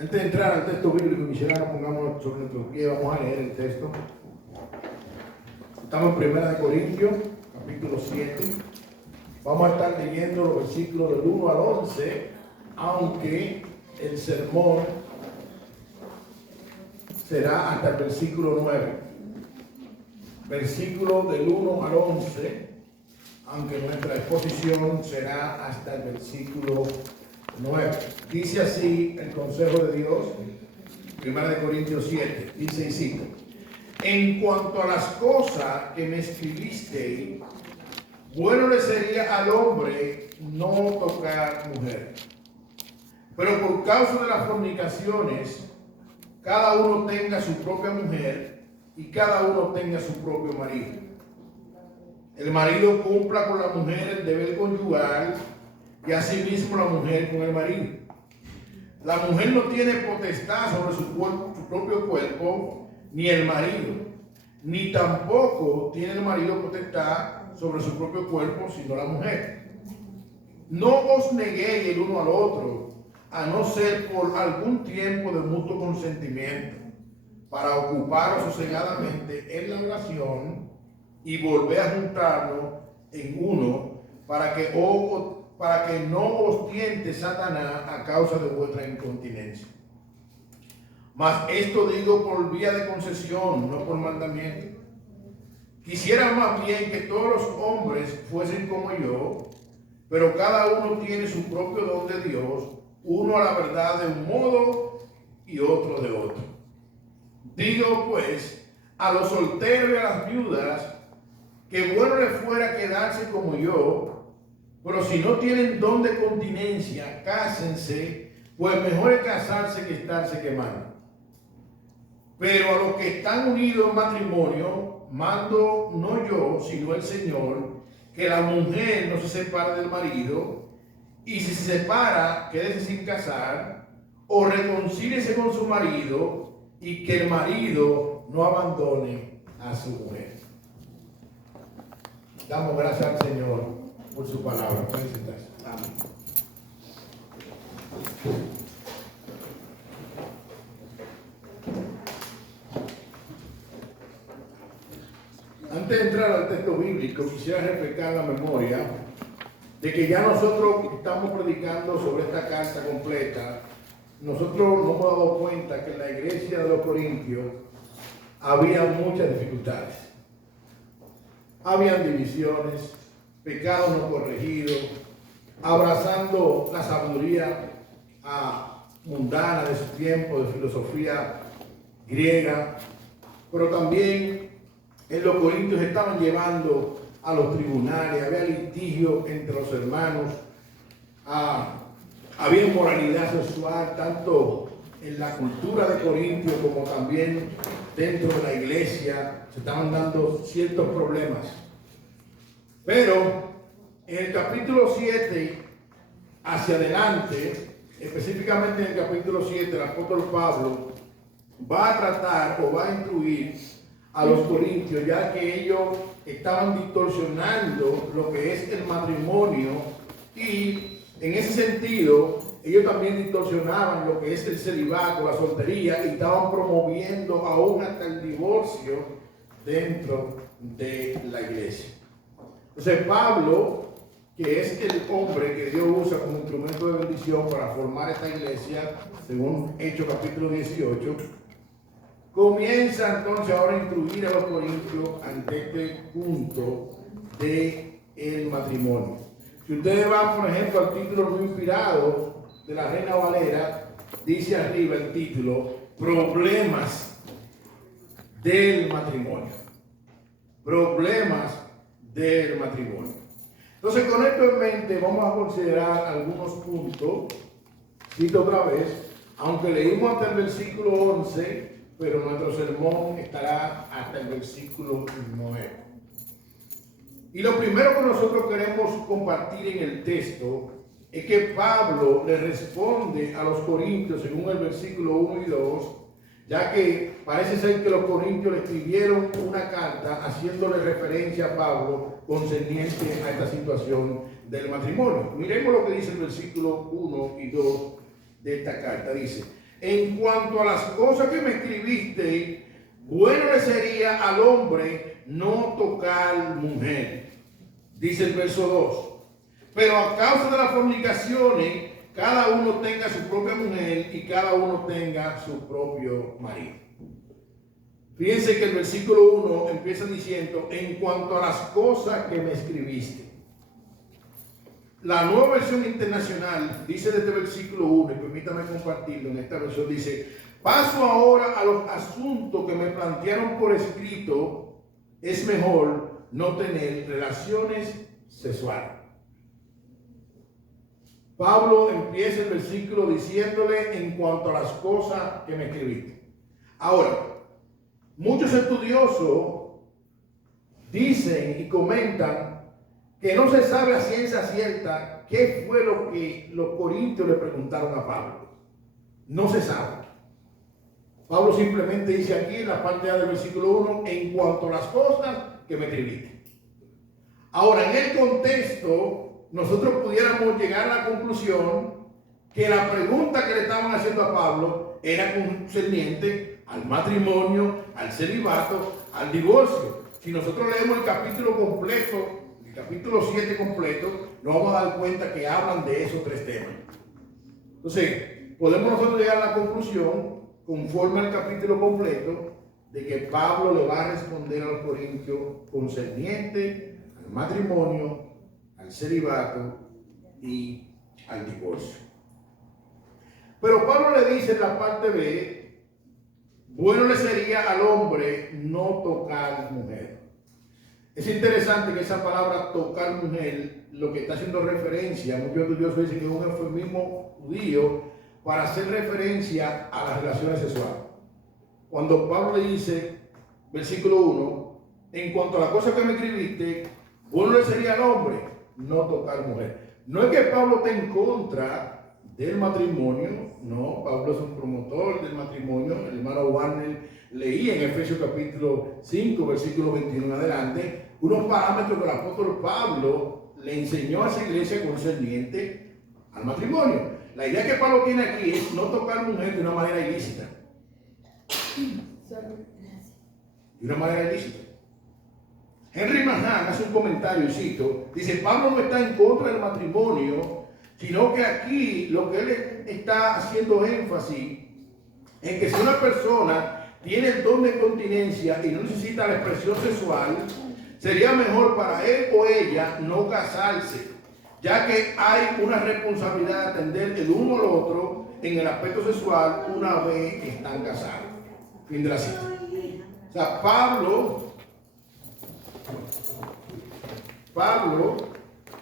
Antes de entrar al texto bíblico, quisiera que nos pongamos sobre nuestros pies. Vamos a leer el texto. Estamos en 1 Corintios, capítulo 7. Vamos a estar leyendo los versículos del 1 al 11, aunque el sermón será hasta el versículo 9. Versículo del 1 al 11, aunque nuestra exposición será hasta el versículo 9. Dice así el consejo de Dios, 1 Corintios 7, dice y cito: en cuanto a las cosas que me escribisteis, bueno le sería al hombre no tocar mujer. Pero por causa de las fornicaciones, cada uno tenga su propia mujer y cada uno tenga su propio marido. El marido cumpla con la mujer el deber conyugal y asimismo la mujer con el marido. La mujer no tiene potestad sobre su propio cuerpo, ni el marido, ni tampoco tiene el marido potestad sobre su propio cuerpo, sino la mujer. No os neguéis el uno al otro, a no ser por algún tiempo de mutuo consentimiento, para ocuparos sosegadamente en la oración y volver a juntarnos en uno, para que no os tiente Satanás a causa de vuestra incontinencia. Mas esto digo por vía de concesión, no por mandamiento. Quisiera más bien que todos los hombres fuesen como yo, pero cada uno tiene su propio don de Dios, uno a la verdad de un modo y otro de otro. Digo pues a los solteros y a las viudas que bueno les fuera quedarse como yo, pero si no tienen don de continencia, cásense, pues mejor es casarse que estarse quemando. Pero a los que están unidos en matrimonio, mando no yo, sino el Señor, que la mujer no se separe del marido, y si se separa, quédese sin casar, o reconcíliese con su marido, y que el marido no abandone a su mujer. Damos gracias al Señor por su palabra. Pueden sentarse. Amén. Antes de entrar al texto bíblico, quisiera refrescar la memoria de que ya nosotros estamos predicando sobre esta carta completa. Nosotros nos hemos dado cuenta que en la iglesia de los Corintios había muchas dificultades. Habían divisiones, pecados no corregidos, abrazando la sabiduría mundana de su tiempo, de filosofía griega, pero también en los Corintios estaban llevando a los tribunales, había litigio entre los hermanos, había inmoralidad sexual tanto en la cultura de Corintios como también dentro de la iglesia. Se estaban dando ciertos problemas. Pero en el capítulo 7 hacia adelante, específicamente en el capítulo 7, el apóstol Pablo va a tratar o va a instruir a los corintios, ya que ellos estaban distorsionando lo que es el matrimonio, y en ese sentido ellos también distorsionaban lo que es el celibato, la soltería, y estaban promoviendo aún hasta el divorcio dentro de la iglesia. Entonces Pablo, que es el hombre que Dios usa como instrumento de bendición para formar esta iglesia, según Hechos capítulo 18, comienza entonces ahora a instruir a los corintios ante este punto del matrimonio. Si ustedes van, por ejemplo, al título no inspirado de la Reina Valera, dice arriba el título: Problemas del matrimonio. Problemas del matrimonio. Entonces, con esto en mente, vamos a considerar algunos puntos. Cito otra vez, aunque leímos hasta el versículo 11, pero nuestro sermón estará hasta el versículo 9. Y lo primero que nosotros queremos compartir en el texto es que Pablo le responde a los corintios según el versículo 1 y 2, ya que parece ser que los corintios le escribieron una carta haciéndole referencia a Pablo concerniente a esta situación del matrimonio. Miremos lo que dice el versículo 1 y 2 de esta carta. Dice: en cuanto a las cosas que me escribiste, bueno le sería al hombre no tocar mujer. Dice el verso 2. Pero a causa de las fornicaciones, cada uno tenga su propia mujer y cada uno tenga su propio marido. Fíjense que el versículo 1 empieza diciendo, en cuanto a las cosas que me escribiste. La Nueva Versión Internacional dice de este versículo 1, y permítame compartirlo, en esta versión dice, paso ahora a los asuntos que me plantearon por escrito, es mejor no tener relaciones sexuales. Pablo empieza el versículo diciéndole en cuanto a las cosas que me escribiste. Ahora, muchos estudiosos dicen y comentan que no se sabe a ciencia cierta qué fue lo que los corintios le preguntaron a Pablo. No se sabe. Pablo simplemente dice aquí en la parte A del versículo 1, en cuanto a las cosas que me escribiste. Ahora, en el contexto, nosotros pudiéramos llegar a la conclusión que la pregunta que le estaban haciendo a Pablo era concerniente al matrimonio, al celibato, al divorcio. Si nosotros leemos el capítulo completo, el capítulo 7 completo, nos vamos a dar cuenta que hablan de esos tres temas. Entonces, podemos nosotros llegar a la conclusión, conforme al capítulo completo, de que Pablo le va a responder a los corintios concerniente al matrimonio, al celibato y al divorcio. Pero Pablo le dice en la parte B, bueno le sería al hombre no tocar mujer. Es interesante que esa palabra tocar mujer, lo que está haciendo referencia, muchos estudiosos dicen que es un eufemismo judío para hacer referencia a las relaciones sexuales. Cuando Pablo le dice, versículo 1, en cuanto a la cosa que me escribiste, bueno le sería al hombre no tocar mujer. No es que Pablo esté en contra del matrimonio, no, Pablo es un promotor del matrimonio. El hermano Warner leía en Efesios capítulo 5, versículo 21 en adelante, unos parámetros que el apóstol Pablo le enseñó a esa iglesia concerniente al matrimonio. La idea que Pablo tiene aquí es no tocar mujer de una manera ilícita. De una manera ilícita. Henry Mahan hace un comentario, y cito, dice, Pablo no está en contra del matrimonio, sino que aquí lo que él está haciendo énfasis en que si una persona tiene el don de continencia y no necesita la expresión sexual, sería mejor para él o ella no casarse, ya que hay una responsabilidad de atender el uno al otro en el aspecto sexual una vez que están casados. Fin de la cita. O sea, Pablo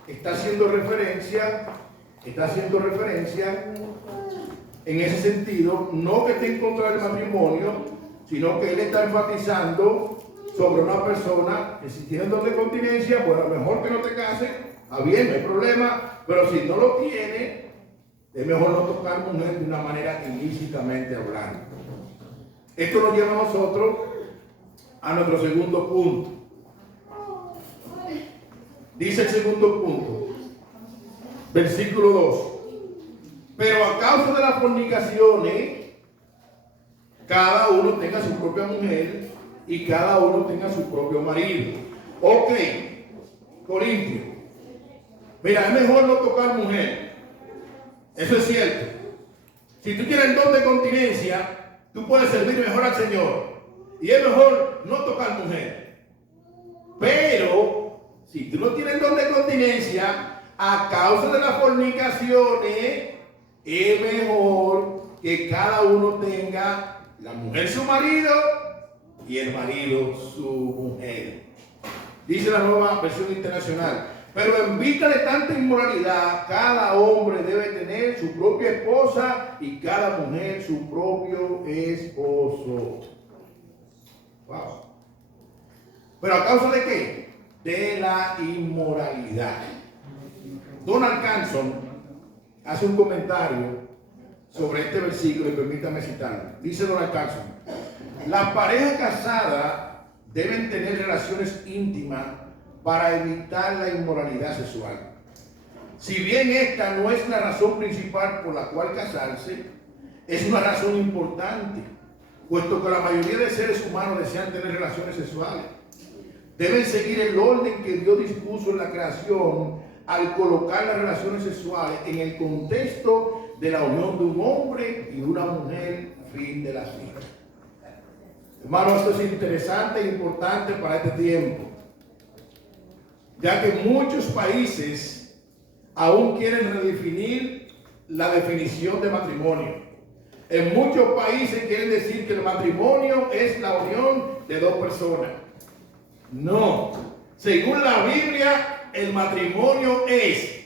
está haciendo referencia en ese sentido, no que esté en contra del matrimonio, sino que él está enfatizando sobre una persona que si tiene don de continencia, pues a lo mejor que no te cases, bien, no hay problema, pero si no lo tiene, es mejor no tocar mujer de una manera ilícitamente hablando. Esto nos lleva a nosotros a nuestro segundo punto. Dice el segundo punto, versículo 2. Pero a causa de las fornicaciones, cada uno tenga su propia mujer y cada uno tenga su propio marido. Ok, Corintio. Mira, es mejor no tocar mujer. Eso es cierto. Si tú tienes el don de continencia, tú puedes servir mejor al Señor. Y es mejor no tocar mujer. Pero si tú no tienes el don de continencia, a causa de las fornicaciones, es mejor que cada uno tenga la mujer su marido y el marido su mujer. Dice la Nueva Versión Internacional. Pero en vista de tanta inmoralidad, cada hombre debe tener su propia esposa y cada mujer su propio esposo. Wow. ¿Pero a causa de qué? De la inmoralidad. Donald Canson hace un comentario sobre este versículo y permítame citarlo. Dice Donald Canson: las parejas casadas deben tener relaciones íntimas para evitar la inmoralidad sexual. Si bien esta no es la razón principal por la cual casarse, es una razón importante, puesto que la mayoría de seres humanos desean tener relaciones sexuales. Deben seguir el orden que Dios dispuso en la creación al colocar las relaciones sexuales en el contexto de la unión de un hombre y una mujer, fin de las vidas. Hermano, esto es interesante e importante para este tiempo, ya que muchos países aún quieren redefinir la definición de matrimonio. En muchos países quieren decir que el matrimonio es la unión de dos personas. No, según la Biblia, el matrimonio es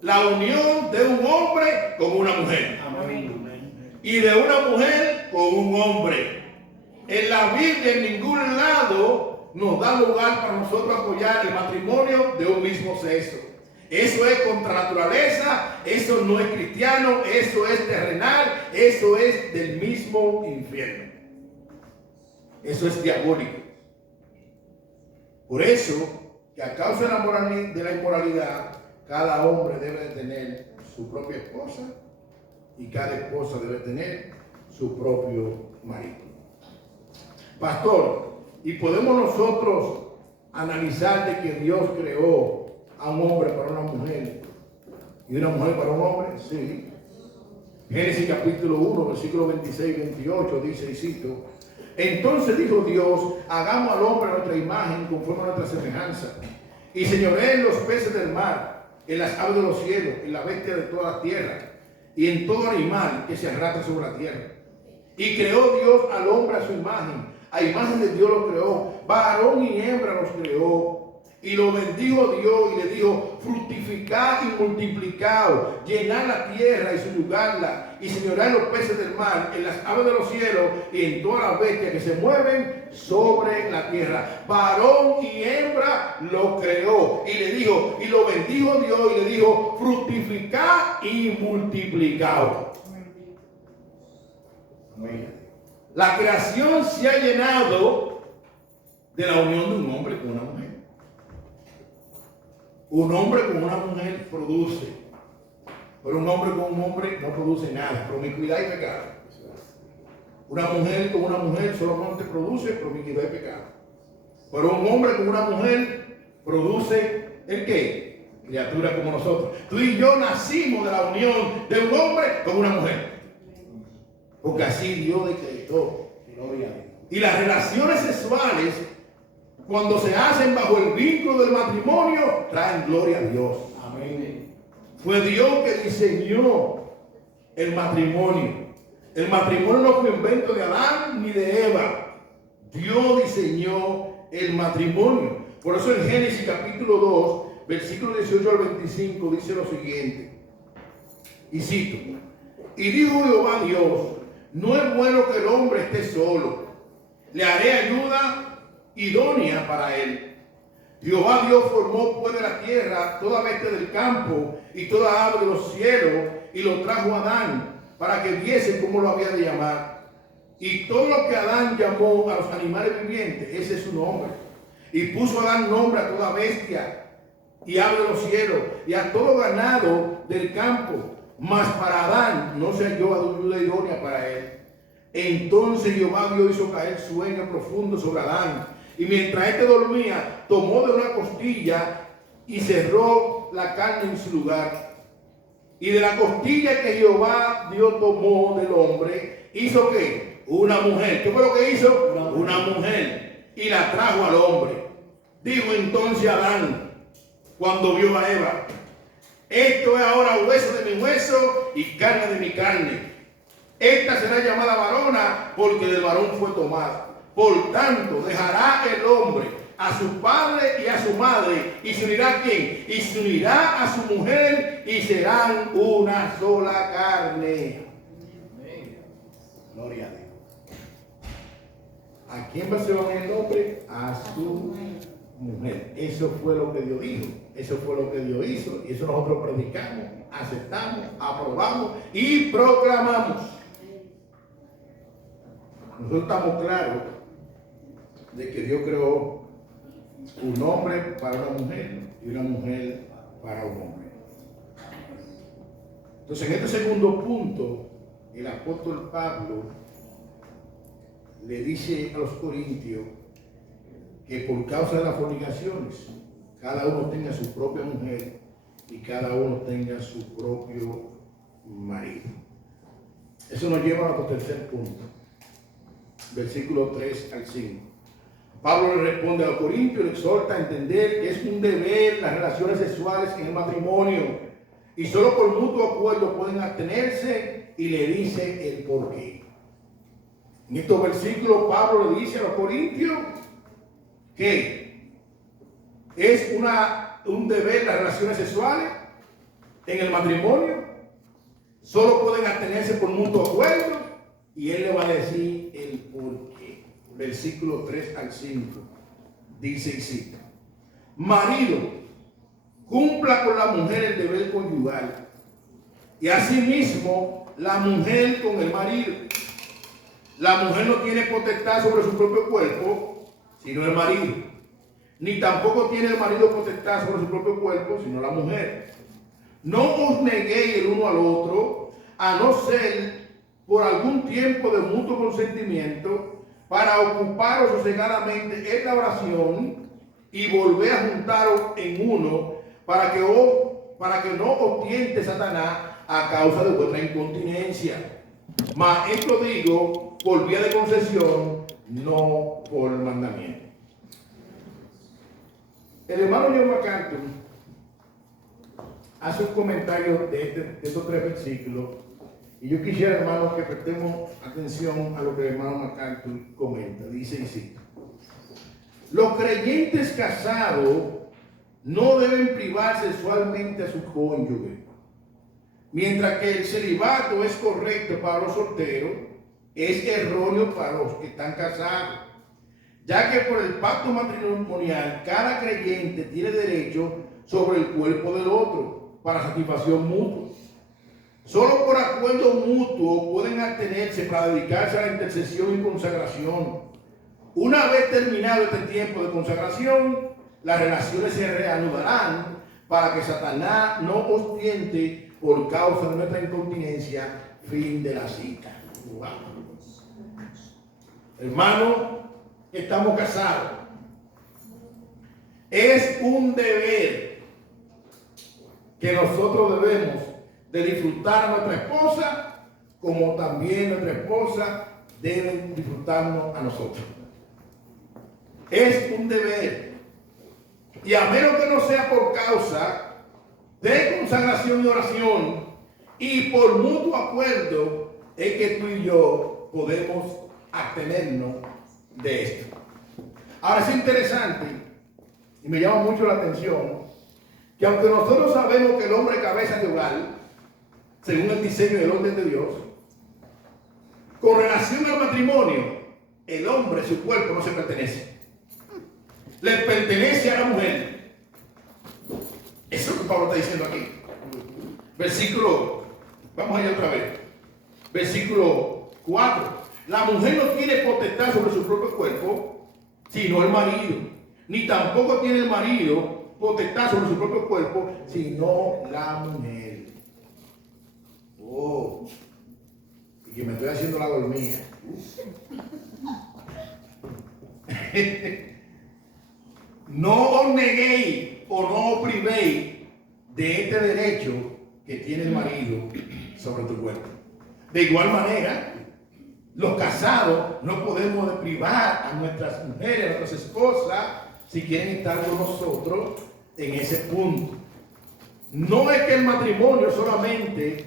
la unión de un hombre con una mujer. Amén. Y de una mujer con un hombre. En la Biblia en ningún lado nos da lugar para nosotros apoyar el matrimonio de un mismo sexo. Eso es contra naturaleza, eso no es cristiano, eso es terrenal, eso es del mismo infierno. Eso es diabólico. Por eso, que a causa de la inmoralidad, cada hombre debe de tener su propia esposa y cada esposa debe tener su propio marido. Pastor, ¿y podemos nosotros analizar de que Dios creó a un hombre para una mujer y una mujer para un hombre? Sí. Génesis capítulo 1, versículo 26 y 28 dice, y cito: entonces dijo Dios, hagamos al hombre a nuestra imagen conforme a nuestra semejanza, y señoree en los peces del mar, en las aves de los cielos, en la bestia de toda la tierra, y en todo animal que se arrastra sobre la tierra. Y creó Dios al hombre a su imagen de Dios lo creó, varón y hembra los creó. Y lo bendijo Dios y le dijo: fructificad y multiplicaos, llenad la tierra y subyugadla, y señoread los peces del mar, en las aves de los cielos y en todas las bestias que se mueven sobre la tierra. Varón y hembra lo creó. Y le dijo, y lo bendijo Dios y le dijo: fructificad y multiplicaos. La creación se ha llenado de la unión de un hombre con una mujer. Un hombre con una mujer produce, pero un hombre con un hombre no produce nada. Promiscuidad y pecado. Una mujer con una mujer solamente produce promiscuidad y pecado. Pero un hombre con una mujer produce ¿el qué? Criaturas como nosotros. Tú y yo nacimos de la unión de un hombre con una mujer. Porque así Dios decretó. Gloria a Dios. Y las relaciones sexuales, cuando se hacen bajo el vínculo del matrimonio, traen gloria a Dios. Amén. Fue Dios que diseñó el matrimonio. El matrimonio no fue invento de Adán ni de Eva. Dios diseñó el matrimonio. Por eso en Génesis capítulo 2, versículo 18 al 25, dice lo siguiente. Y cito: y dijo Jehová Dios: no es bueno que el hombre esté solo. Le haré ayuda idónea para él. Jehová Dios formó pues de la tierra toda bestia del campo y toda ave de los cielos, y lo trajo a Adán para que viese cómo lo había de llamar. Y todo lo que Adán llamó a los animales vivientes, ese es su nombre. Y puso Adán nombre a toda bestia y ave de los cielos y a todo ganado del campo. Mas para Adán no se halló ayuda idónea para él. Entonces Jehová Dios hizo caer sueño profundo sobre Adán, y mientras éste dormía, tomó de una costilla y cerró la carne en su lugar. Y de la costilla que Jehová Dios tomó del hombre, ¿hizo qué? Una mujer. ¿Qué fue lo que hizo? Una mujer. Y la trajo al hombre. Dijo entonces Adán, cuando vio a Eva: esto es ahora hueso de mi hueso y carne de mi carne. Esta será llamada varona, porque del varón fue tomada. Por tanto, dejará el hombre a su padre y a su madre, y se unirá ¿a quién? Y se unirá a su mujer, y serán una sola carne. Gloria a Dios. ¿A quién va a ser el hombre? A su mujer. Eso fue lo que Dios dijo. Eso fue lo que Dios hizo. Y eso nosotros predicamos, aceptamos, aprobamos y proclamamos. Nosotros estamos claros de que Dios creó un hombre para una mujer y una mujer para un hombre. Entonces, en este segundo punto, el apóstol Pablo le dice a los corintios que por causa de las fornicaciones, cada uno tenga su propia mujer y cada uno tenga su propio marido. Eso nos lleva a nuestro tercer punto, versículo 3 al 5. Pablo le responde a los corintios y le exhorta a entender que es un deber las relaciones sexuales en el matrimonio y solo por mutuo acuerdo pueden abstenerse, y le dice el porqué. En estos versículos Pablo le dice a los corintios que es un deber las relaciones sexuales en el matrimonio, solo pueden abstenerse por mutuo acuerdo, y él le va a decir el porqué. Versículo 3 al 5 dice y cita: marido, cumpla con la mujer el deber conyugal, y asimismo la mujer con el marido. La mujer no tiene potestad sobre su propio cuerpo, sino el marido. Ni tampoco tiene el marido potestad sobre su propio cuerpo, sino la mujer. No os neguéis el uno al otro, a no ser por algún tiempo de mutuo consentimiento, para ocuparos sosegadamente en la oración y volver a juntaros en uno, para que no os tiente Satanás a causa de vuestra incontinencia. Mas esto digo por vía de concesión, no por mandamiento. El hermano John MacArthur hace un comentario de estos tres versículos, y yo quisiera, hermanos, que prestemos atención a lo que el hermano MacArthur comenta. Dice y cita: los creyentes casados no deben privar sexualmente a su cónyuge, mientras que el celibato es correcto para los solteros, es erróneo para los que están casados, ya que por el pacto matrimonial cada creyente tiene derecho sobre el cuerpo del otro para satisfacción mutua. Solo por acuerdo mutuo pueden abstenerse para dedicarse a la intercesión y consagración. Una vez terminado este tiempo de consagración, las relaciones se reanudarán para que Satanás no os tiente por causa de nuestra incontinencia. Fin de la cita. Wow. Hermano, estamos casados. Es un deber que nosotros debemos de disfrutar a nuestra esposa, como también nuestra esposa debe disfrutarnos a nosotros. Es un deber. Y a menos que no sea por causa de consagración y oración y por mutuo acuerdo, es que tú y yo podemos abstenernos de esto. Ahora es interesante y me llama mucho la atención que aunque nosotros sabemos que el hombre es cabeza de hogar, según el diseño y el orden de Dios, con relación al matrimonio, el hombre, su cuerpo no se pertenece. Le pertenece a la mujer. Eso es lo que Pablo está diciendo aquí. Versículo, vamos allá otra vez. Versículo 4. La mujer no tiene potestad sobre su propio cuerpo, sino el marido. Ni tampoco tiene el marido potestad sobre su propio cuerpo, sino la mujer. Oh, y que me estoy haciendo la dormida. No os neguéis o no os privéis de este derecho que tiene el marido sobre tu cuerpo. De igual manera, los casados no podemos privar a nuestras mujeres, a nuestras esposas, si quieren estar con nosotros en ese punto. No es que el matrimonio solamente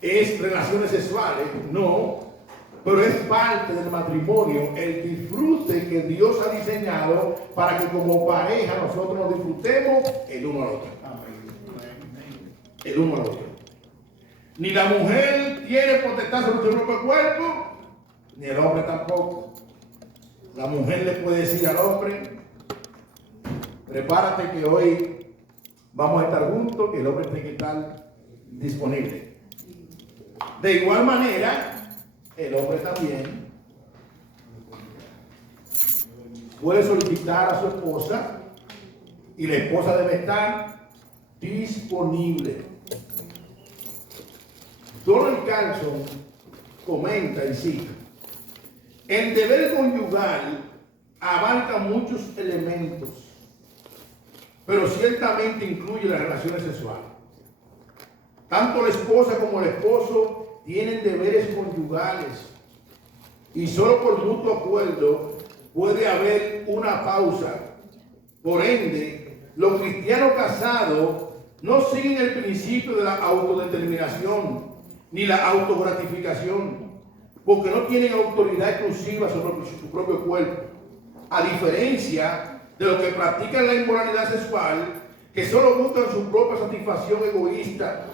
es relaciones sexuales, no, pero es parte del matrimonio el disfrute que Dios ha diseñado para que como pareja nosotros nos disfrutemos el uno al otro. El uno al otro. Ni la mujer tiene potestad sobre su propio cuerpo, ni el hombre tampoco. La mujer le puede decir al hombre: prepárate que hoy vamos a estar juntos, que el hombre tiene que estar disponible. De igual manera, el hombre también puede solicitar a su esposa y la esposa debe estar disponible. Donald Carlson comenta y cita: el deber conyugal abarca muchos elementos, pero ciertamente incluye las relaciones sexuales. Tanto la esposa como el esposo tienen deberes conyugales y solo por mutuo acuerdo puede haber una pausa. Por ende, los cristianos casados no siguen el principio de la autodeterminación ni la autogratificación, porque no tienen autoridad exclusiva sobre su propio cuerpo, a diferencia de los que practican la inmoralidad sexual, que solo buscan su propia satisfacción egoísta.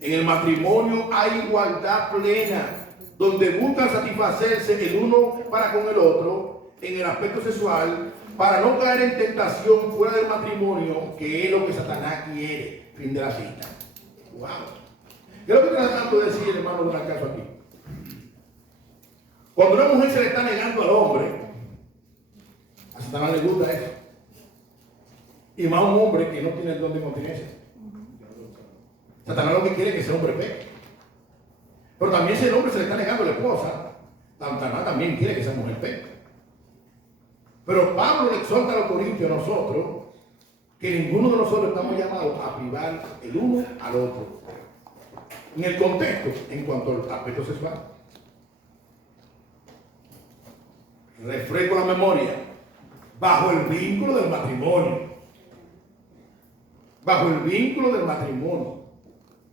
En el matrimonio hay igualdad plena, donde buscan satisfacerse el uno para con el otro en el aspecto sexual, para no caer en tentación fuera del matrimonio, que es lo que Satanás quiere. Fin de la cita. Wow. ¿Qué es lo que está tratando de decir, hermano, de un caso aquí? Cuando una mujer se le está negando al hombre, a Satanás le gusta eso. Y más un hombre que no tiene el don de continencia. Satanás lo que quiere es que ese hombre peque. Pero también si el hombre se le está negando a la esposa, Satanás también quiere que esa mujer peque. Pero Pablo le exhorta a los corintios, a nosotros, que ninguno de nosotros estamos llamados a privar el uno al otro. En el contexto, en cuanto al aspecto sexual. Refresco la memoria. Bajo el vínculo del matrimonio. Bajo el vínculo del matrimonio.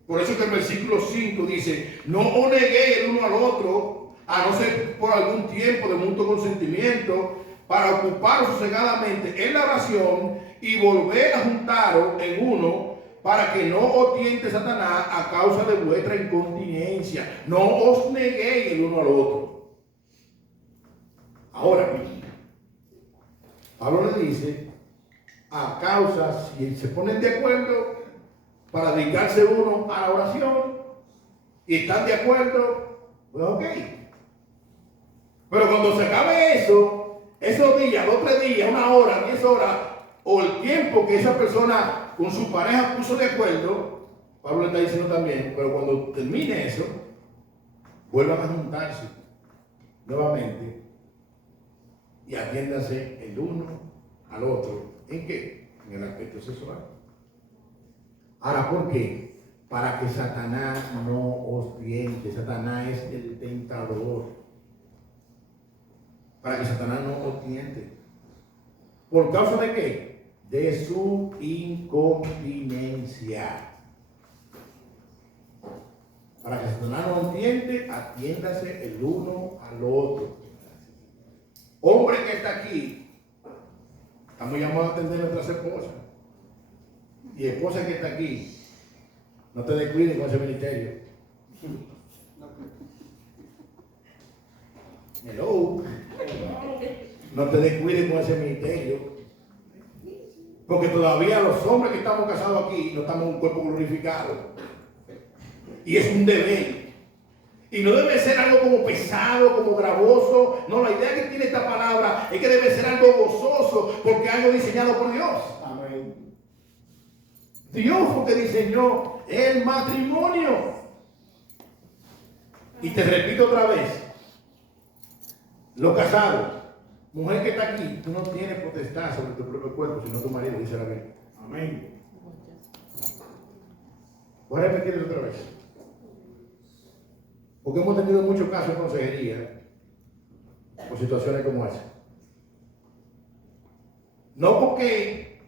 Por eso que el versículo 5 dice: no os neguéis el uno al otro, a no ser por algún tiempo de mutuo consentimiento, para ocuparos sosegadamente en la oración y volver a juntaros en uno, para que no os tiente Satanás a causa de vuestra incontinencia. No os neguéis el uno al otro. Ahora, Pablo le dice, a causa, si se ponen de acuerdo para dedicarse uno a la oración y están de acuerdo, pues ok. Pero cuando se acabe eso, esos días, 2 o 3 días, 1 hora, 10 horas, o el tiempo que esa persona con su pareja puso de acuerdo, Pablo le está diciendo también, pero cuando termine eso, vuelvan a juntarse nuevamente y atiéndase el uno al otro. ¿En qué? En el aspecto sexual. Ahora, ¿por qué? Para que Satanás no os tiente. Satanás es el tentador. Para que Satanás no os tiente. ¿Por causa de qué? De su incontinencia. Para que Satanás no os tiente, atiéndase el uno al otro. Hombre que está aquí, estamos llamados a atender a nuestras esposas. Y esposa que está aquí, no te descuides con ese ministerio. Hello. No te descuides con ese ministerio. Porque todavía los hombres que estamos casados aquí no estamos en un cuerpo glorificado. Y es un deber. Y no debe ser algo como pesado, como gravoso. No, la idea que tiene esta palabra es que debe ser algo gozoso, porque es algo diseñado por Dios. Amén. Dios fue que diseñó el matrimonio. Y te repito otra vez, los casados, mujer que está aquí, tú no tienes potestad sobre tu propio cuerpo, sino tu marido, dice la Biblia. Amén. Voy a repetirlo otra vez. Porque hemos tenido muchos casos de consejería por situaciones como esa. No porque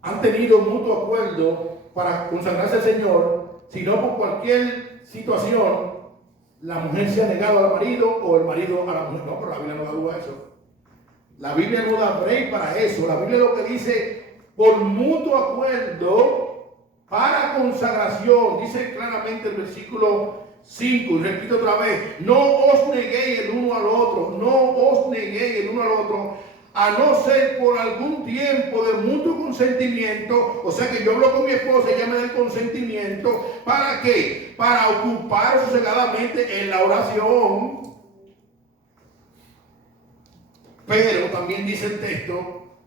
han tenido mutuo acuerdo para consagrarse al Señor, sino por cualquier situación, la mujer se ha negado al marido o el marido a la mujer. No, pero la Biblia no da duda a eso. La Biblia no da break para eso. La Biblia lo que dice, por mutuo acuerdo para consagración. Dice claramente el versículo 5, y repito otra vez, no os neguéis el uno al otro, no os neguéis el uno al otro, a no ser por algún tiempo de mutuo consentimiento. O sea que yo hablo con mi esposa, ella me da el consentimiento. ¿Para qué? Para ocupar sosegadamente en la oración. Pero también dice el texto,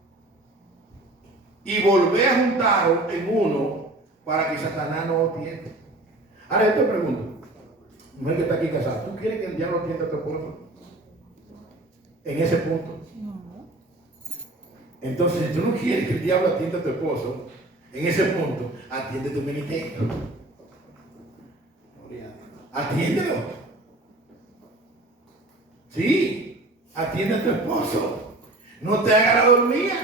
y volver a juntaros en uno para que Satanás no os tiente. Ahora yo te pregunto, mujer que está aquí casada, ¿tú quieres que el diablo atienda a tu esposo? En ese punto. Entonces, si tú no quieres que el diablo atienda a tu esposo, en ese punto, atiende tu ministerio. Atiéndelo. Sí, atiende a tu esposo. No te haga la dormida.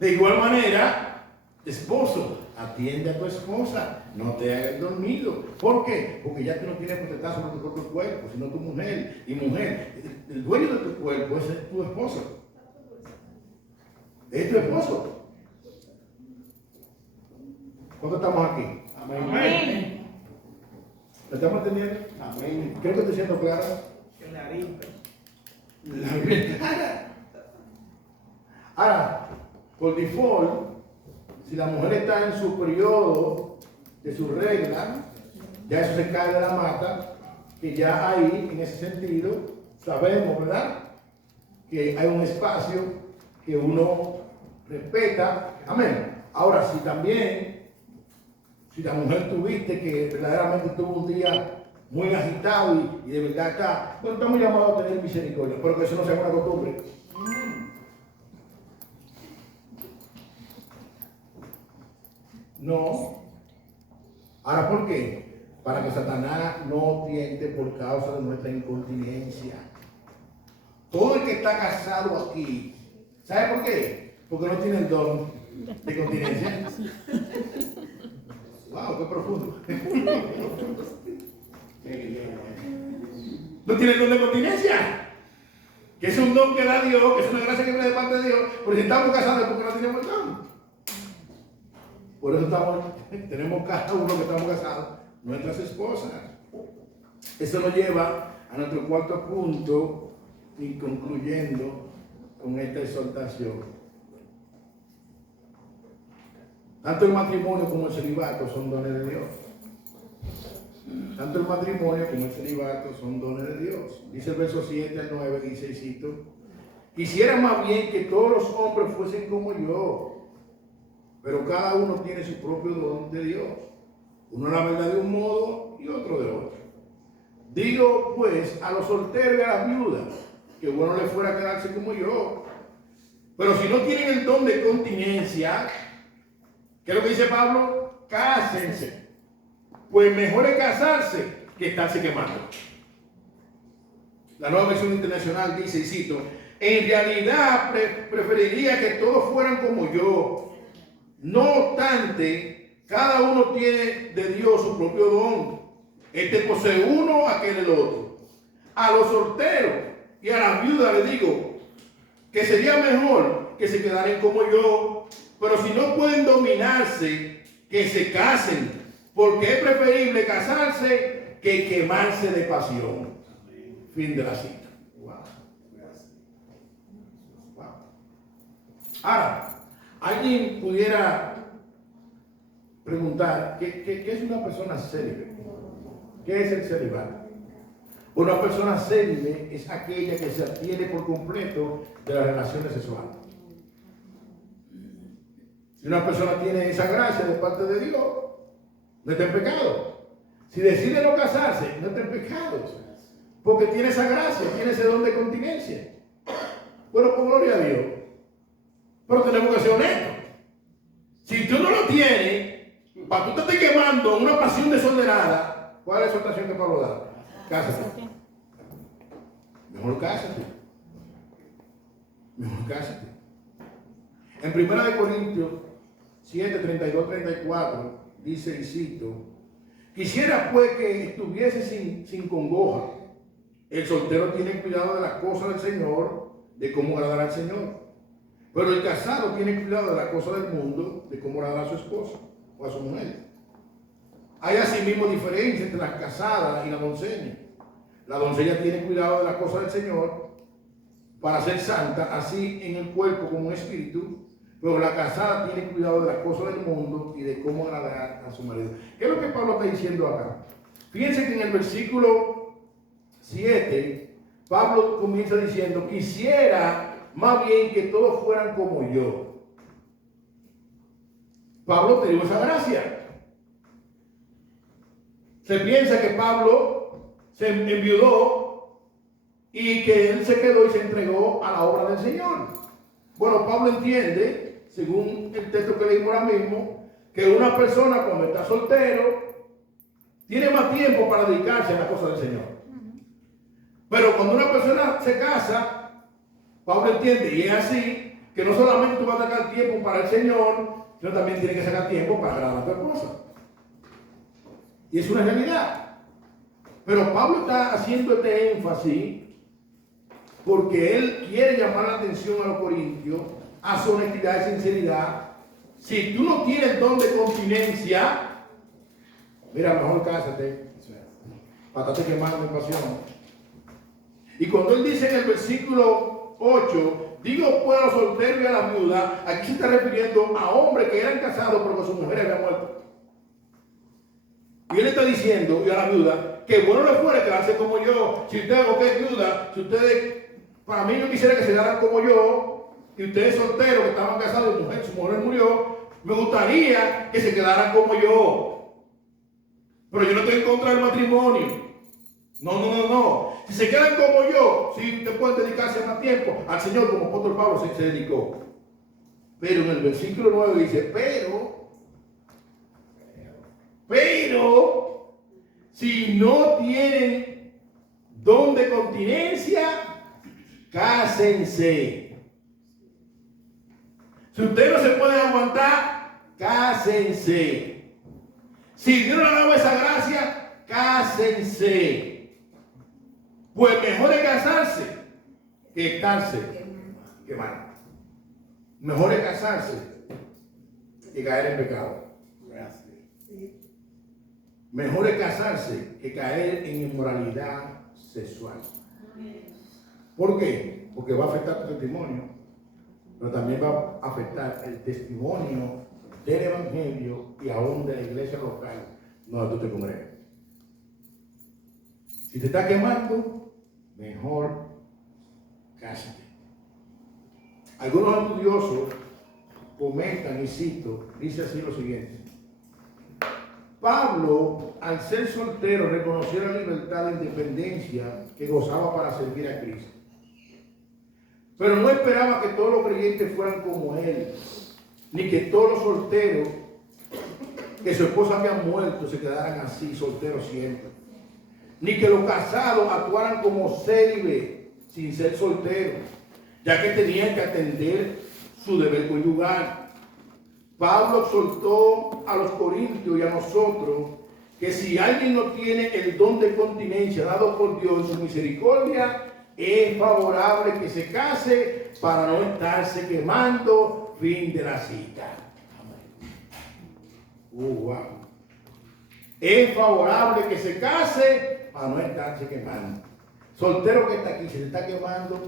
De igual manera, esposo, atiende a tu esposa. No te hagas dormido. ¿Por qué? Porque ya tú no tienes potestad sobre tu propio cuerpo, sino tu mujer. Y mujer, el dueño de tu cuerpo es tu esposo. Es tu esposo. ¿Cuántos estamos aquí? Amén. Amén. ¿Lo estamos entendiendo? Amén. Creo que estoy siendo claro. La Biblia es clara. Ahora, por default, si la mujer está en su periodo de su regla, ya eso se cae de la mata, que ya ahí, en ese sentido, sabemos, ¿verdad? Que hay un espacio que uno respeta. Amén. Ahora, si la mujer tuviste que verdaderamente tuvo un día muy agitado y de verdad está, bueno, estamos llamados a tener misericordia, pero que eso no sea una costumbre. No. Ahora, ¿por qué? Para que Satanás no tiente por causa de nuestra incontinencia. Todo el que está casado aquí, ¿sabe por qué? Porque no tiene el don de continencia. Wow, qué profundo. No tiene el don de continencia, que es un don que da Dios, que es una gracia que viene de parte de Dios, pero si estamos casados es porque no tenemos el don. Por eso tenemos cada uno que estamos casados, nuestras esposas. Eso nos lleva a nuestro cuarto punto y concluyendo con esta exhortación. Tanto el matrimonio como el celibato son dones de Dios. Tanto el matrimonio como el celibato son dones de Dios. Dice el verso 7 al 9, dice y cito: quisiera más bien que todos los hombres fuesen como yo, pero cada uno tiene su propio don de Dios. Uno la verdad de un modo y otro de otro. Digo pues a los solteros y a las viudas, que bueno les fuera quedarse como yo. Pero si no tienen el don de continencia, ¿qué es lo que dice Pablo? Cásense. Pues mejor es casarse que estarse quemando. La Nueva Versión Internacional dice, y cito: en realidad preferiría que todos fueran como yo. No obstante, cada uno tiene de Dios su propio don. Este posee uno, aquel el otro. A los solteros y a las viudas les digo que sería mejor que se quedaran como yo, pero si no pueden dominarse, que se casen, porque es preferible casarse que quemarse de pasión. Fin de la cita. Wow. Wow. Ahora, alguien pudiera preguntar, ¿qué es una persona célibe? ¿Qué es el celibato? Una persona célibe es aquella que se abstiene por completo de las relaciones sexuales. Si una persona tiene esa gracia de parte de Dios, no está en pecado. Si decide no casarse, no está en pecado. Porque tiene esa gracia, tiene ese don de continencia. Bueno, por gloria a Dios. Pero tenemos que ser honestos. Si tú no lo tienes, para tú te estés quemando una pasión desordenada, ¿cuál es la exhortación que Pablo da? Cásate. Mejor cásate. Mejor cásate. En 1 Corintios 7, 32, 34, dice y cito: quisiera pues que estuviese sin congoja. El soltero tiene cuidado de las cosas del Señor, de cómo agradar al Señor. Pero el casado tiene cuidado de las cosas del mundo, de cómo agradar a su esposa o a su mujer. Hay asimismo diferencia entre las casadas y la doncella. La doncella tiene cuidado de las cosas del Señor para ser santa, así en el cuerpo como en espíritu, pero la casada tiene cuidado de las cosas del mundo y de cómo agradar a su marido. ¿Qué es lo que Pablo está diciendo acá? Fíjense que en el versículo 7, Pablo comienza diciendo: quisiera más bien que todos fueran como yo. Pablo te dio esa gracia. Se piensa que Pablo se enviudó y que él se quedó y se entregó a la obra del Señor. Bueno, Pablo entiende, según el texto que leímos ahora mismo, que una persona cuando está soltero tiene más tiempo para dedicarse a las cosas del Señor. Pero cuando una persona se casa, Pablo entiende, y es así, que no solamente tú vas a sacar tiempo para el Señor, sino también tienes que sacar tiempo para agradar a tu esposa. Y es una realidad. Pero Pablo está haciendo este énfasis porque él quiere llamar la atención a los corintios a su honestidad y sinceridad. Si tú no tienes don de continencia, mira, mejor cásate, para estarte quemando en pasión. Y cuando él dice en el versículo 8, digo pues a los solteros y a las viudas, aquí se está refiriendo a hombres que eran casados pero que sus mujeres habían muerto. Y él está diciendo, y a la viuda, que bueno le fuera quedarse como yo. Si usted es viuda, si ustedes, para mí yo quisiera que se quedaran como yo, y ustedes solteros que estaban casados y su mujer murió, me gustaría que se quedaran como yo. Pero yo no estoy en contra del matrimonio. No. Si se quedan como yo, sí, usted puede dedicarse más tiempo al Señor como el apóstol Pablo se dedicó. Pero en el versículo 9 dice, pero, si no tienen don de continencia, cásense. Si ustedes no se pueden aguantar, cásense. Si Dios no le ha dado esa gracia, cásense. Pues mejor es casarse que estarse quemando. Mejor es casarse que caer en pecado. Mejor es casarse que caer en inmoralidad sexual. ¿Por qué? Porque va a afectar tu testimonio, pero también va a afectar el testimonio del evangelio y aún de la iglesia local donde tú te congregas. Si te está quemando, mejor cásate. Algunos estudiosos comentan, y cito, dice así lo siguiente: Pablo, al ser soltero, reconoció la libertad e independencia que gozaba para servir a Cristo. Pero no esperaba que todos los creyentes fueran como él, ni que todos los solteros que su esposa había muerto se quedaran así, solteros siempre, ni que los casados actuaran como célibes sin ser solteros, ya que tenían que atender su deber conyugal. Pablo exhortó a los corintios y a nosotros que si alguien no tiene el don de continencia dado por Dios en su misericordia, es favorable que se case para no estarse quemando. Fin de la cita. Wow. Es favorable que se case para no estarse quemando. Soltero que está aquí, se está quemando.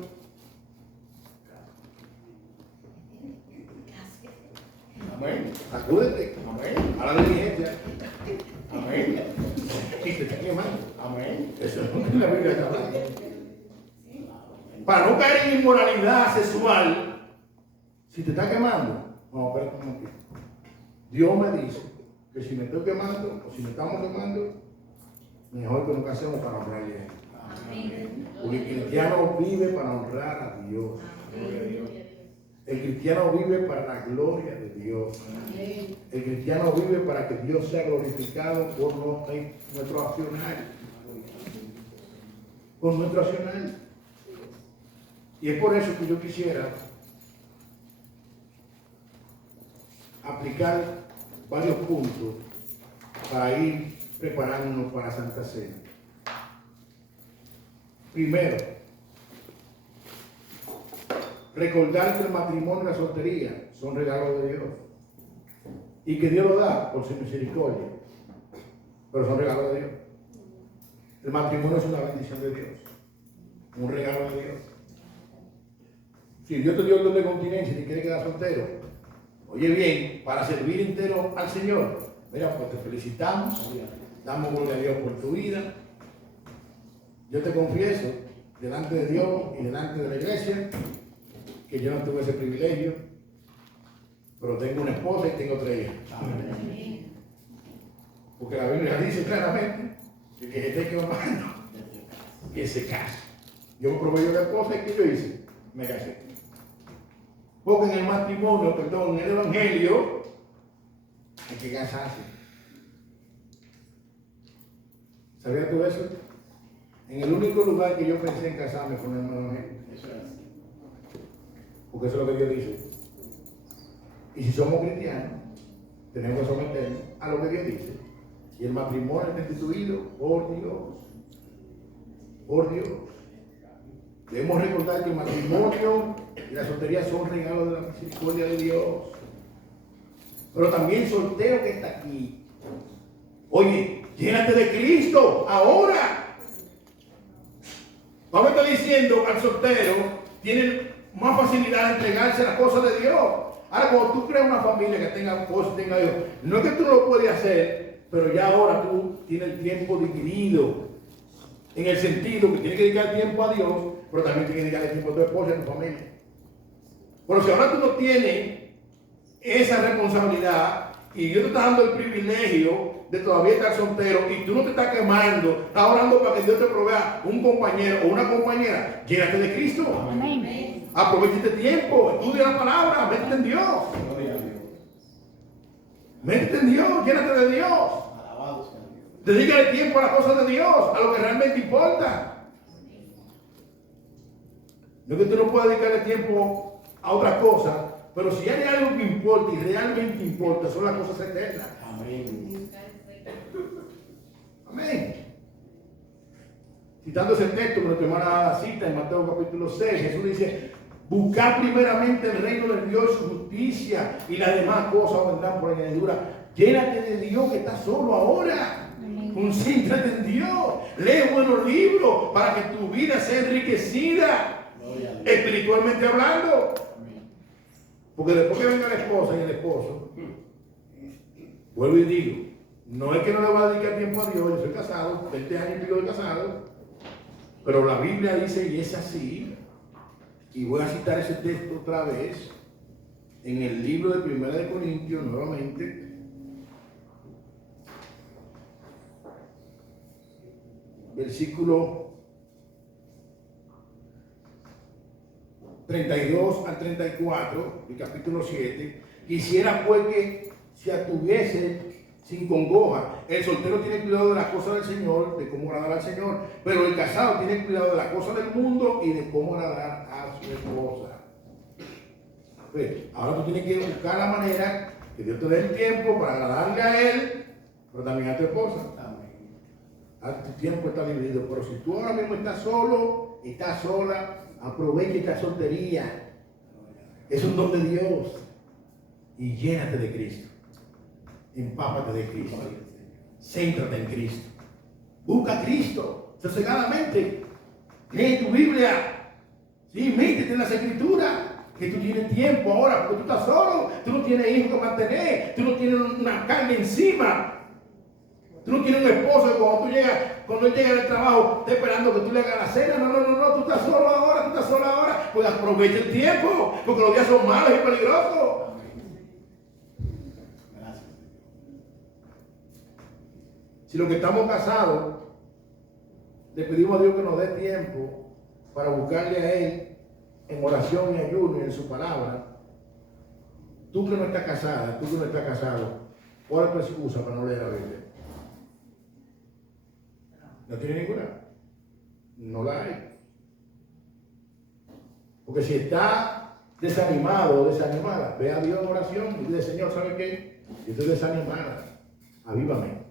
Amén. Sacúdete. Amén. A la diligencia. Amén. Y se está quemando. Amén. Eso es lo que la Biblia está hablando. Para no caer en inmoralidad sexual, si te está quemando, vamos a ver un momentito. Dios me dice que si me estoy quemando o si me estamos quemando, mejor que nos casemos para honrarle a Él. Amén. Porque el cristiano vive para honrar a Dios. El cristiano vive para la gloria de Dios. El cristiano vive para que Dios sea glorificado por nuestro accionar. Por nuestro accionar. Y es por eso que yo quisiera aplicar varios puntos para ir preparándonos para Santa Cena. Primero, recordar que el matrimonio y la soltería son regalos de Dios y que Dios lo da por su misericordia, pero son regalos de Dios. El matrimonio es una bendición de Dios, un regalo de Dios. Si Dios te dio el don de continencia y te quiere quedar soltero, oye bien, para servir entero al Señor, mira, pues te felicitamos, damos gloria a Dios por tu vida. Yo te confieso delante de Dios y delante de la iglesia que yo no tuve ese privilegio, pero tengo una esposa y tengo 3 hijas. Porque la Biblia dice claramente que quien esté clamando, que se case. Yo me probé yo la esposa y ¿qué yo hice? Me casé. Porque en el matrimonio, perdón, en el evangelio, hay que casarse. ¿Sabías tú eso? En el único lugar que yo pensé en casarme fue en el evangelio. Eso es así. Porque eso es lo que Dios dice. Y si somos cristianos, tenemos que someternos a lo que Dios dice. Y el matrimonio está instituido por Dios. Por Dios. Debemos recordar que el matrimonio y la soltería son regalos de la misericordia de Dios. Pero también el soltero que está aquí. Oye, llénate de Cristo ahora. Pablo está diciendo al soltero, tiene más facilidad de entregarse a las cosas de Dios. Ahora, cuando tú creas una familia que tenga cosas, tenga Dios, no es que tú no lo puedes hacer, pero ya ahora tú tienes el tiempo dividido. En el sentido que tienes que dedicar tiempo a Dios, pero también tienes que dedicar tiempo a tu esposa y a tu familia. Pero si ahora tú no tienes esa responsabilidad y Dios te está dando el privilegio de todavía estar soltero y tú no te estás quemando, estás orando para que Dios te provea un compañero o una compañera, llénate de Cristo. Amén. Aprovecha este tiempo, estudia la palabra, métete en Dios. Métete en Dios, llénate de Dios. Dedícale tiempo a las cosas de Dios, a lo que realmente importa. No es que tú no puedas dedicarle tiempo a otra cosa, pero si hay algo que importa y realmente importa, son las cosas eternas. Amén. Amén. Citando ese texto, nuestra hermana cita en Mateo capítulo 6, Jesús dice: buscad primeramente el reino de Dios y su justicia, y las demás cosas vendrán por añadidura. Llénate de Dios que estás solo ahora. Concéntrate en Dios. Lee buenos libros para que tu vida sea enriquecida, espiritualmente hablando. Porque después que venga la esposa y el esposo, vuelvo y digo, no es que no le va a dedicar tiempo a Dios. Yo soy casado, 20 años y pico de casado, pero la Biblia dice, y es así, y voy a citar ese texto otra vez, en el libro de 1 de Corintios, nuevamente, versículo 32 al 34, del capítulo 7. Quisiera pues que se atuviese sin congoja. El soltero tiene cuidado de las cosas del Señor, de cómo agradar al Señor, pero el casado tiene cuidado de las cosas del mundo y de cómo agradar a su esposa. Pues, ahora tú tienes que buscar la manera que Dios te dé el tiempo para agradarle a Él, pero también a tu esposa. Tu tiempo está dividido, pero si tú ahora mismo estás solo, estás sola, aprovecha esta soltería. Es un don de Dios. Y llénate de Cristo. Empápate de Cristo. Céntrate en Cristo. Busca a Cristo sosegadamente. Lee tu Biblia. Sí, métete en las Escrituras. Que tú tienes tiempo ahora, porque tú estás solo. Tú no tienes hijos que mantener. Tú no tienes una carga encima. Tú no tienes un esposo que cuando él llega del trabajo, está esperando que tú le hagas la cena. No, tú estás solo ahora, Pues aprovecha el tiempo, porque los días son malos y peligrosos. Gracias. Si los que estamos casados, le pedimos a Dios que nos dé tiempo para buscarle a Él en oración y ayuno y en su palabra. Tú que no estás casada, tú que no estás casado, ¿cuál es tu excusa para no leer la Biblia? ¿No tiene ninguna? No la hay. Porque si está desanimado o desanimada, ve a Dios en oración y dice: Señor, ¿sabe qué? Yo estoy desanimada. Avívame.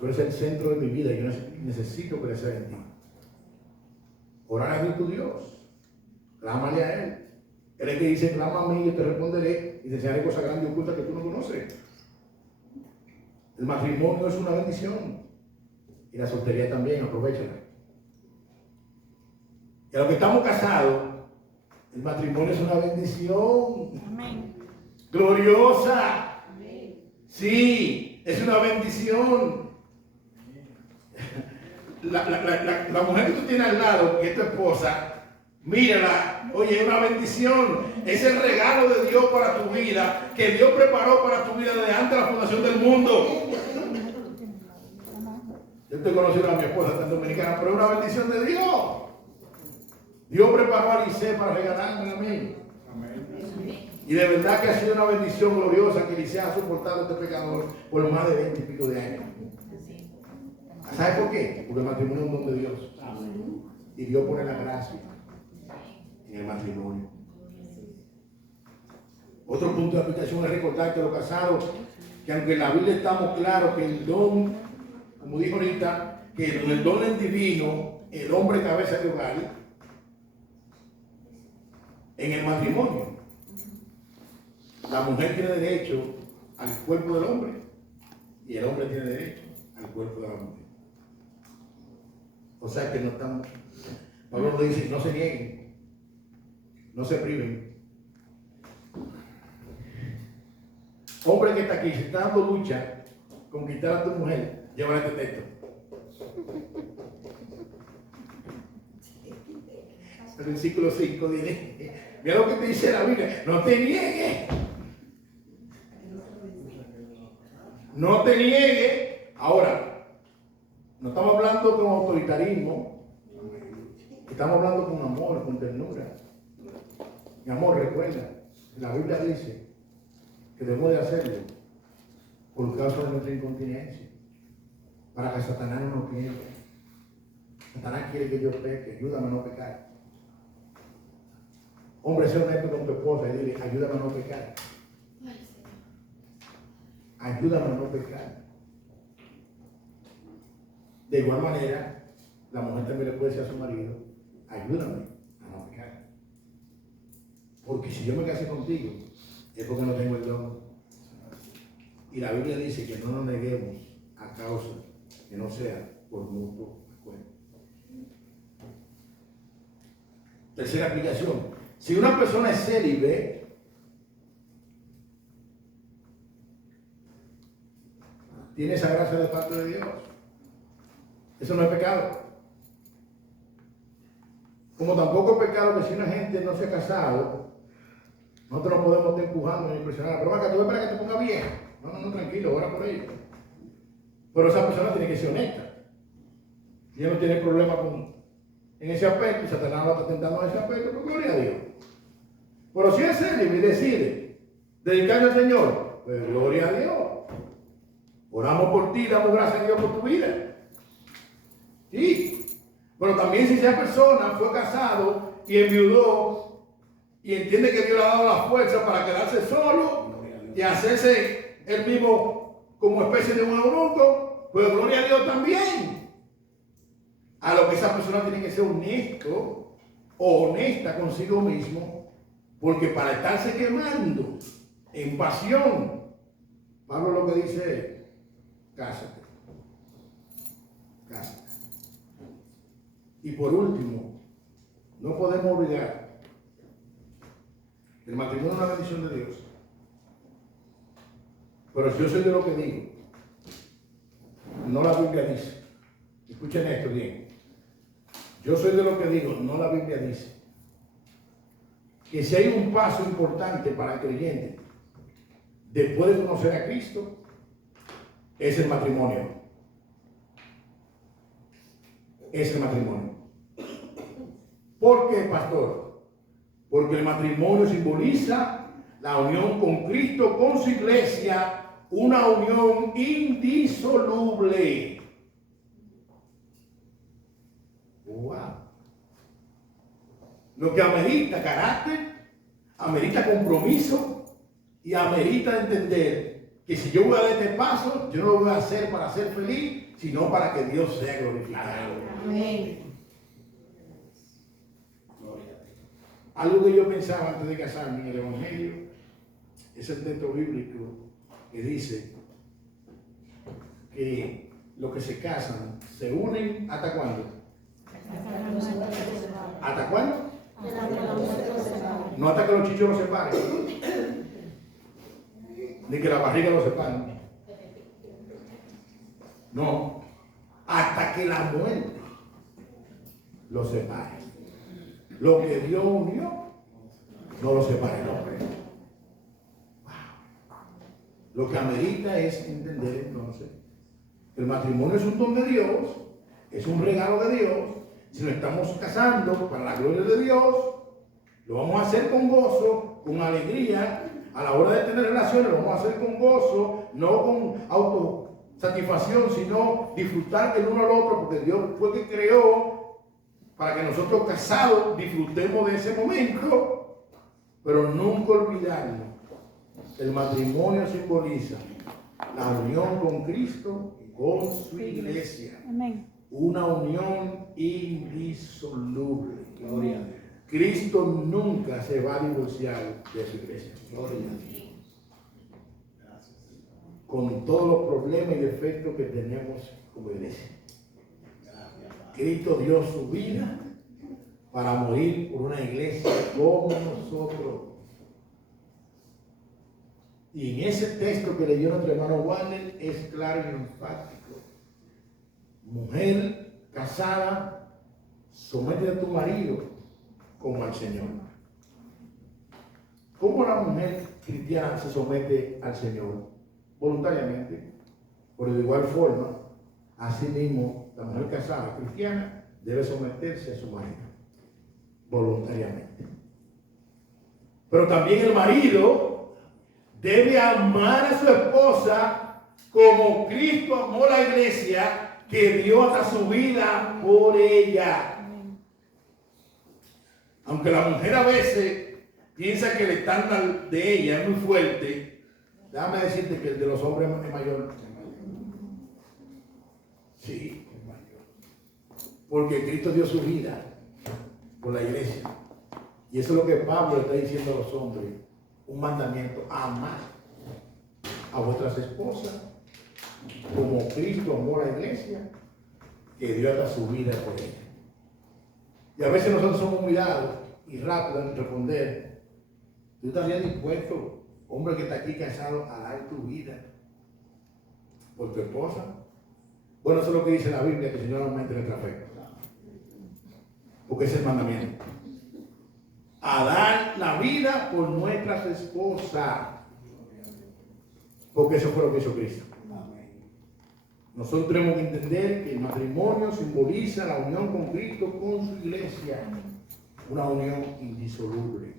Tú eres el centro de mi vida y yo necesito crecer en ti. Orar a Dios tu Dios. Clámale a Él. Él es el que dice: clama a mí y yo te responderé y te enseñaré cosas grandes y ocultas que tú no conoces. El matrimonio es una bendición. Y la soltería también, aprovechala. Y a los que estamos casados, el matrimonio es una bendición. Amén. Gloriosa. Amén. Sí, es una bendición. La mujer que tú tienes al lado, que es tu esposa, mírala. Oye, es una bendición. Es el regalo de Dios para tu vida, que Dios preparó para tu vida desde antes de la fundación del mundo. Yo estoy conociendo a mi esposa tan dominicana, pero es una bendición de Dios. Dios preparó a Eliseo para regalarme a mí. Y de verdad que ha sido una bendición gloriosa que Eliseo ha soportado a este pecador por más de 20 y pico de años. ¿Sabe por qué? Porque el matrimonio es un don de Dios. Y Dios pone la gracia en el matrimonio. Otro punto de aplicación es recordar que los casados, que aunque en la Biblia estamos claros que el don, como dijo ahorita, que el don es divino, el hombre cabeza de hogar, en el matrimonio, la mujer tiene derecho al cuerpo del hombre y el hombre tiene derecho al cuerpo de la mujer. O sea que no estamos, Pablo nos dice, no se nieguen, no se priven. Hombre que está aquí, si está dando lucha con quitar a tu mujer, llévale este texto. El versículo 5 dice, mira lo que te dice la Biblia, no te niegues. No te niegues. Ahora, no estamos hablando con autoritarismo, estamos hablando con amor, con ternura. Mi amor, recuerda, la Biblia dice que debemos de hacerlo por causa de nuestra incontinencia, para que Satanás no nos pierda. Satanás quiere que yo peque, ayúdame a no pecar. Hombre, sé honesto con tu esposa y dile, ayúdame a no pecar. Ayúdame a no pecar. De igual manera, la mujer también le puede decir a su marido, ayúdame a no pecar. Porque si yo me casé contigo, es porque no tengo el don. Y la Biblia dice que no nos neguemos a causa que no sea por mutuo acuerdo. Tercera aplicación. Si una persona es célibe, tiene esa gracia de parte de Dios. Eso no es pecado. Como tampoco es pecado que si una gente no se ha casado, nosotros no podemos estar empujando ni impresionando. Pero acá tú ves para que te ponga vieja. No, tranquilo, ora por ello. Pero esa persona tiene que ser honesta. Y ella no tiene problema en ese aspecto, y Satanás no está tentando en ese aspecto, pero gloria a Dios. Pero si es serio y decide dedicarse al Señor, pues gloria a Dios. Oramos por ti, damos gracias a Dios por tu vida. Sí. Pero también si esa persona fue casado y enviudó y entiende que Dios le ha dado la fuerza para quedarse solo y hacerse él mismo como especie de un eunuco, pues gloria a Dios también. A lo que esa persona tiene que ser honesto o honesta consigo mismo, porque para estarse quemando en pasión, Pablo lo que dice es, cásate. Cásate. Y por último, no podemos olvidar el matrimonio es una bendición de Dios. Pero si yo soy de lo que digo, no la Biblia dice. Escuchen esto bien. Yo soy de lo que digo, no la Biblia dice. Que si hay un paso importante para el creyente, después de conocer a Cristo, es el matrimonio. Es el matrimonio. ¿Por qué, pastor? Porque el matrimonio simboliza la unión con Cristo, con su iglesia, una unión indisoluble. Wow. Lo que amerita carácter, amerita compromiso y amerita entender que si yo voy a dar este paso, yo no lo voy a hacer para ser feliz, sino para que Dios sea glorificado. Amén. Algo que yo pensaba antes de casarme en el Evangelio es el texto bíblico que dice que los que se casan se unen ¿hasta cuándo? ¿Hasta cuándo? No hasta que los chichos los separen, ni que la barriga los separe. No, hasta que la muerte los separe. Lo que Dios unió, no lo separe el hombre. Wow. Lo que amerita es entender entonces El matrimonio es un don de Dios, es un regalo de Dios. Si nos estamos casando para la gloria de Dios, lo vamos a hacer con gozo, con alegría. A la hora de tener relaciones, lo vamos a hacer con gozo, no con autosatisfacción, sino disfrutar del uno al otro, porque Dios fue que creó para que nosotros casados disfrutemos de ese momento, pero nunca olvidarnos. El matrimonio simboliza la unión con Cristo y con su iglesia. Amén. Una unión indisoluble. Gloria a Dios. Cristo nunca se va a divorciar de su iglesia. Gloria a Dios. Con todos los problemas y defectos que tenemos como iglesia. Cristo dio su vida para morir por una iglesia como nosotros. Y en ese texto que leyó nuestro hermano Warner es claro y enfático. Mujer casada, somete a tu marido como al Señor. ¿Cómo la mujer cristiana se somete al Señor? Voluntariamente. Pero de igual forma, así mismo, la mujer casada cristiana debe someterse a su marido. Voluntariamente. Pero también el marido debe amar a su esposa como Cristo amó a la iglesia, que dio hasta su vida por ella. Aunque la mujer a veces piensa que el estándar de ella es muy fuerte, déjame decirte que el de los hombres es mayor. Sí, es mayor. Porque Cristo dio su vida por la iglesia. Y eso es lo que Pablo está diciendo a los hombres. Un mandamiento: amar a vuestras esposas como Cristo amó a la iglesia, que dio hasta su vida por ella. Y a veces nosotros somos muy dados y rápidos en responder. ¿Tú estarías dispuesto, hombre que está aquí casado, a dar tu vida por tu esposa? Bueno, eso es lo que dice la Biblia, que el Señor aumente nuestra fe. Porque es el mandamiento. A dar la vida por nuestras esposas. Porque eso fue lo que hizo Cristo. Nosotros tenemos que entender que el matrimonio simboliza la unión con Cristo, con su iglesia. Una unión indisoluble.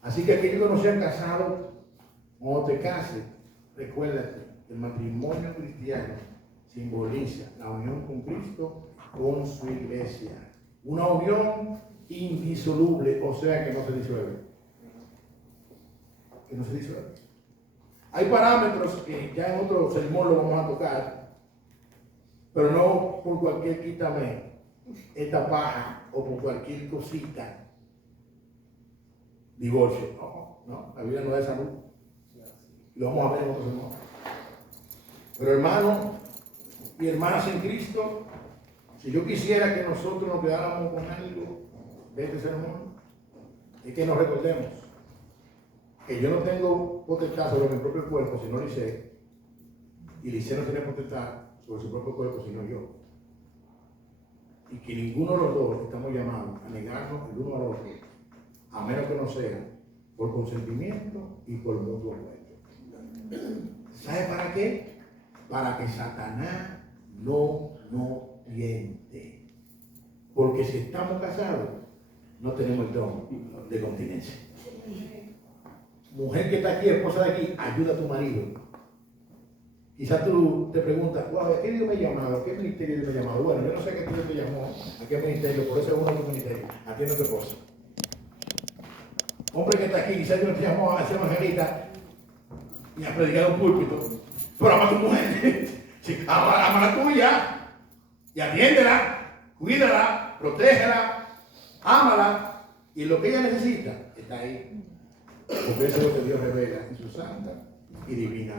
Así que aquellos que no se han casado, cuando te cases, recuérdate que el matrimonio cristiano simboliza la unión con Cristo, con su iglesia. Una unión indisoluble, o sea que no se disuelve. Que no se disuelve. Hay parámetros que ya en otro sermón lo vamos a tocar, pero no por cualquier quítame esta paja o por cualquier cosita. Divorcio. No, la vida no es salud. Lo vamos a ver en otro sermón. Pero hermanos y hermanas en Cristo, si yo quisiera que nosotros nos quedáramos con algo de este sermón, es que nos recordemos que yo no tengo potestad sobre mi propio cuerpo, sino Licey, y Licey no tiene potestad sobre su propio cuerpo, sino yo. Y que ninguno de los dos estamos llamados a negarnos el uno al otro, a menos que no sea por consentimiento y por mutuo acuerdo. ¿Sabe para qué? Para que Satanás no nos tiente. Porque si estamos casados, no tenemos el don de continencia. Mujer que está aquí, esposa de aquí, ayuda a tu marido. Quizás tú te preguntas, wow, ¿a qué Dios me ha llamado? ¿A qué ministerio Dios me ha llamado? Bueno, yo no sé a qué Dios te llamó, a qué ministerio, por eso es uno de los ministerios. Atiende a tu esposa. Hombre que está aquí, quizás Dios te llamó a ser evangelista y a predicar un púlpito, pero ama a tu mujer. Sí, ama la tuya y atiéndela, cuídala, protégela, ámala, y lo que ella necesita está ahí. Porque eso es lo que Dios revela en su santa y divina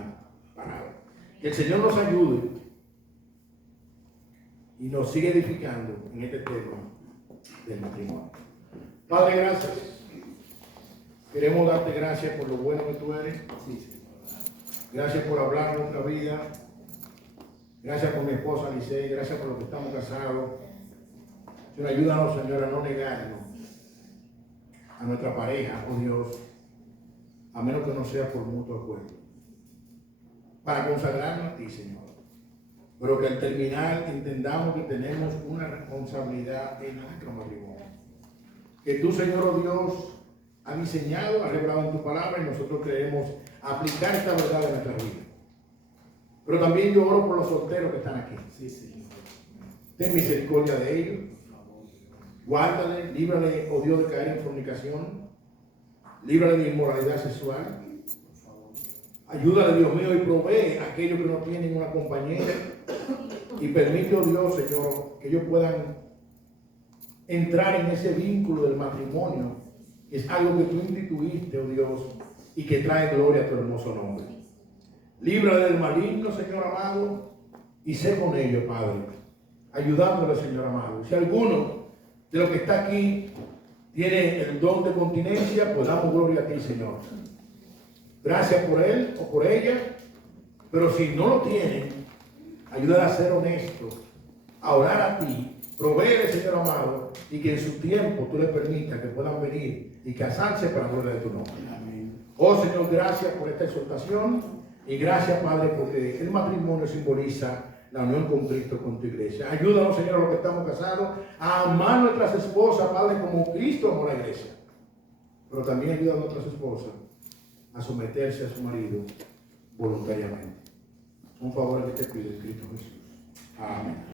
palabra. Que el Señor nos ayude y nos siga edificando en este tema del matrimonio. Padre, gracias. Queremos darte gracias por lo bueno que tú eres. Gracias por hablar nuestra vida. Gracias por mi esposa Licey. Gracias por los que estamos casados. Señor, ayúdanos, Señor, a no negarnos a nuestra pareja, oh Dios, a menos que no sea por mutuo acuerdo, para consagrarnos a ti, Señor. pero que al terminar entendamos que tenemos una responsabilidad en nuestro matrimonio. Que tú, Señor oh Dios, has diseñado, has revelado en tu palabra y nosotros queremos aplicar esta verdad en nuestra vida. Pero también yo oro por los solteros que están aquí. Sí, Señor. Ten misericordia de ellos. Guárdale, líbrale, oh Dios, de caer en fornicación. Líbrale de inmoralidad sexual. Ayúdale, Dios mío, y provee a aquellos que no tienen una compañera. Y permite, oh Dios, Señor, que ellos puedan entrar en ese vínculo del matrimonio, que es algo que tú instituiste, oh Dios, y que trae gloria a tu hermoso nombre. Líbrale del maligno, Señor amado, y sé con ellos, Padre, ayudándole, Señor amado. Si alguno de los que está aquí tiene el don de continencia, pues damos gloria a ti, Señor. Gracias por él o por ella, pero si no lo tienen, ayúdale a ser honesto, a orar a ti, proveer, Señor amado, y que en su tiempo tú le permitas que puedan venir y casarse para la gloria de tu nombre. Amén. Oh Señor, gracias por esta exhortación y gracias, Padre, porque el matrimonio simboliza la unión con Cristo, con tu iglesia. Ayúdanos, Señor, a los que estamos casados, a amar a nuestras esposas, Padre, como Cristo amó a la iglesia. Pero también ayuda a nuestras esposas a someterse a su marido voluntariamente. Un favor que te pido en Cristo Jesús. Amén.